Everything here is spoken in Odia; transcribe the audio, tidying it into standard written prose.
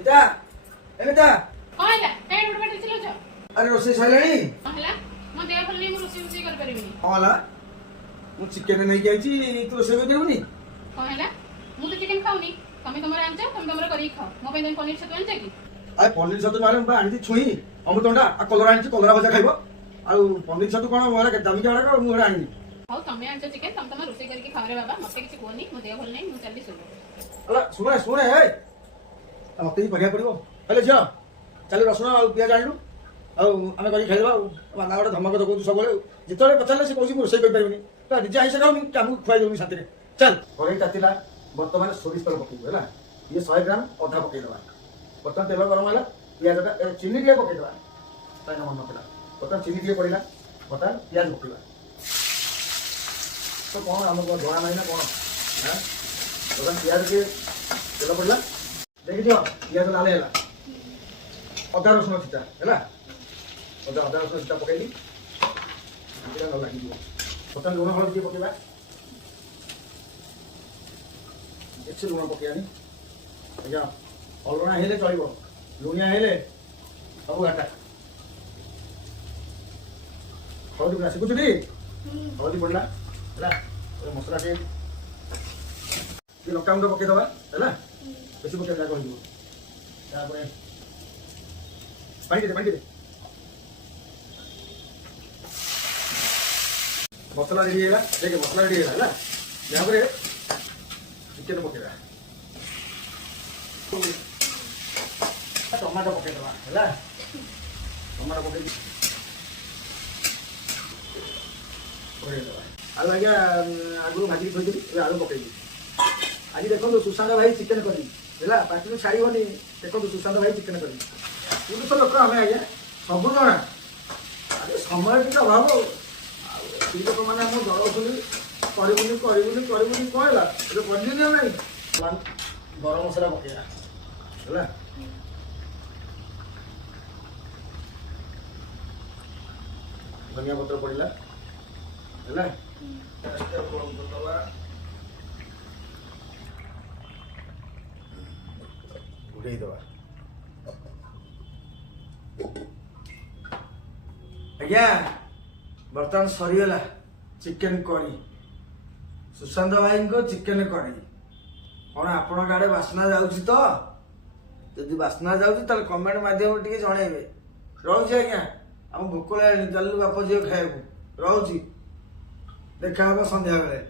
ଏଟା ଏଟା କଣ ହେଲା କାଇଁ ଗୋଟେ ବାଟେ ଚିଲଉଛ? ଆରେ ରୋଷେଇ ସଇଲାଣି? କଣ ହେଲା? ମୋ ଦେହ ଭଲ ନାହିଁ, ମୁଁ ରୋଷେଇ କରିପାରିବିନି। କଣ ହେଲା? ମୁଁ ଚିକେନ ନେଇକି ଆଇଛି, ତୁ ରୋଷେଇ କରିପାରିବୁନି? କଣ ହେଲା? ମୁଁ ତ ଚିକେନ ଖାଉନି। ତମେ ତମର ଆଣିଛ, ତମେ ତମର କରିକି ଖାଅ। ମୋ ପାଇଁ ତମେ ପନିର ଛତୁ ଆଣିଛ କି? ଆରେ ପନିର ଛତୁ ନହେଲେ ମୁଁ ଆଣିଛି ଛୁଇଁ ଅମୃତଭଣ୍ଡା ଆଉ କଲରା ଆଣିଛି, କଲରା ଭଜା ଖାଇବ। ଆଉ ପନିର ଛତୁ କଣ ଦାମିକିଆ ଗୁଡାକ ମୁଁ ଏଗୁଡା ଆଣିନି। ହଉ ତମେ ଆଣିଛ ଚିକେନ, ତମେ ତମର ରୋଷେଇ କରିକି ଖାଅ ରେ ବାବା। ମତେ କିଛି କୁହନି, ମୋ ଦେହ ଭଲ ନାହିଁ, ମୁଁ ଚାଲି ଶୋଇବ। ହେଲା ଶୁଣେ ଶୁଣେ ମତେ ବି କରିବାକୁ ପଡିବ। ହେଲେ ଝିଅ ଚାଲୁ ରସୁଣ ଆଉ ପିଆଜ ଆଣିଲୁ, ଆଉ ଆମେ କରିକି ଖାଇଦେବା। ଆଉ ମାନା ଗୋଟେ ଧମକ ଦଉଛୁ ସବୁବେଳେ, ଯେତେବେଳେ ପଚାରିଲେ ସେ କହୁଛି ମୁଁ ରୋଷେଇ କରିପାରିବିନି, ନିଜେ ଆଇଁଷ ଖାଉନି, ଆମକୁ ଖୁଆଇ ଦଉନି ଶାନ୍ତିରେ। ଚାଲ କରେଇ ତାତିଲା, ବର୍ତ୍ତମାନ ସୋରିଷ ତେଲ ପକେଇବୁ ହେଲା। ଇଏ 100 ଗ୍ରାମ ଅଧା ପକେଇଦବା। ବର୍ତ୍ତମାନ ତେଲ ଗରମ ହେଲା, ପିଆଜଟା ଚିନି ଟିକେ ପକେଇଦବା, କାହିଁକି ମନେ ନଥିଲା। ବର୍ତ୍ତମାନ ଚିନି ଟିକେ ପଡ଼ିଲା, ବର୍ତ୍ତମାନ ପିଆଜ ପକେଇବା। ତ କ'ଣ ଆମକୁ ଜଣା ନାହିଁ ନା କ'ଣ? ବର୍ତ୍ତମାନ ପିଆଜ ଟିକେ ତେଲ ପଡ଼ିଲା, ଦେଖିଥିବ ପିଆଜ ଲାଲ ହେଲା। ଅଦା ରସୁଣ ଛିଟା ହେଲା, ଅଦା ରସୁଣ ଛିଟା ପକେଇଲି, ନ ଲାଗିଯିବ। ବର୍ତ୍ତମାନ ଲୁଣ ହଳଦୀ ଟିକେ ପକେଇବା, ବେଶୀ ଲୁଣ ପକେଇବାନି ଆଜ୍ଞା। ଅଲଣା ହେଲେ ଚଳିବ, ଲୁଣିଆ ହେଲେ ସବୁ ଘାଟା। ହଳଦୀ ପୁରା ଶିଖୁଛୁ ଟି? ହଳଦୀ ପଡ଼ିଲା ହେଲା, ମସଲା ଟିକେ ଲଙ୍କାଗୁଣ୍ଡ ପକେଇଦବା ହେଲା, ବେଶୀ ପକେଇବା କହିଯିବ। ତାପରେ ପାଣି ଟିକେ ମସଲା ରେଡି ହେଇଗଲା, ଦେଖେ ମସଲା ରେଡି ହେଇଗଲା ହେଲା। ତାପରେ ଚିକେନ ପକେଇବା, ଟମାଟୋ ପକେଇଦବା ହେଲା। ଟମାଟୋ ପକେଇକି ପକେଇଦବା। ଆଳୁ ଆଜ୍ଞା ଆଗରୁ ଭାଜିକି ଥୋଇଥିଲି, ଏବେ ଆଳୁ ପକେଇବି। ଆଜି ଦେଖନ୍ତୁ ସୁଶାନ୍ତ ଭାଇ ଚିକେନ କରିବି ହେଲା, ପାଟିରୁ ଛାଡ଼ିବନି। ଦେଖନ୍ତୁ ସୁଶାନ୍ତ ଭାଇ ଚିକେନ କରିବି। ପୁରୁଷ ଲୋକ ଆମେ ଆଜ୍ଞା, ସବୁ ଜଣା। ଆରେ ସମୟ ଟିକେ ଅଭାବ। ଆଉ ସ୍ତ୍ରୀ ଲୋକମାନେ ଆମକୁ ଜଣାଉଛନ୍ତି କରିବୁନି କ'ଣ ହେଲା, ଏବେ କରିଦିନି ଆଉ ନାହିଁ। ଗରମ ମସଲା ପକେଇବା ହେଲା, ଧନିଆ ପତ୍ର ପଡ଼ିଲା ହେଲା, ଘୋଡ଼େଇ ଦେବା। ଆଜ୍ଞା ବର୍ତ୍ତମାନ ସରିଗଲା ଚିକେନ କରି, ସୁଶାନ୍ତ ଭାଇଙ୍କ ଚିକେନ କରି। କ'ଣ ଆପଣଙ୍କ ଆଡ଼େ ବାସ୍ନା ଯାଉଛି ତ? ଯଦି ବାସ୍ନା ଯାଉଛି ତାହେଲେ କମେଣ୍ଟ ମାଧ୍ୟମରେ ଟିକେ ଜଣେଇବେ। ରହୁଛି ଆଜ୍ଞା, ଆମ ଭୋକ ଲାଗିଲାଣି, ଚାଲିଲୁ ବାପ ଝିଅ ଖାଇବାକୁ। ରହୁଛି, ଦେଖା ହବ ସନ୍ଧ୍ୟାବେଳେ।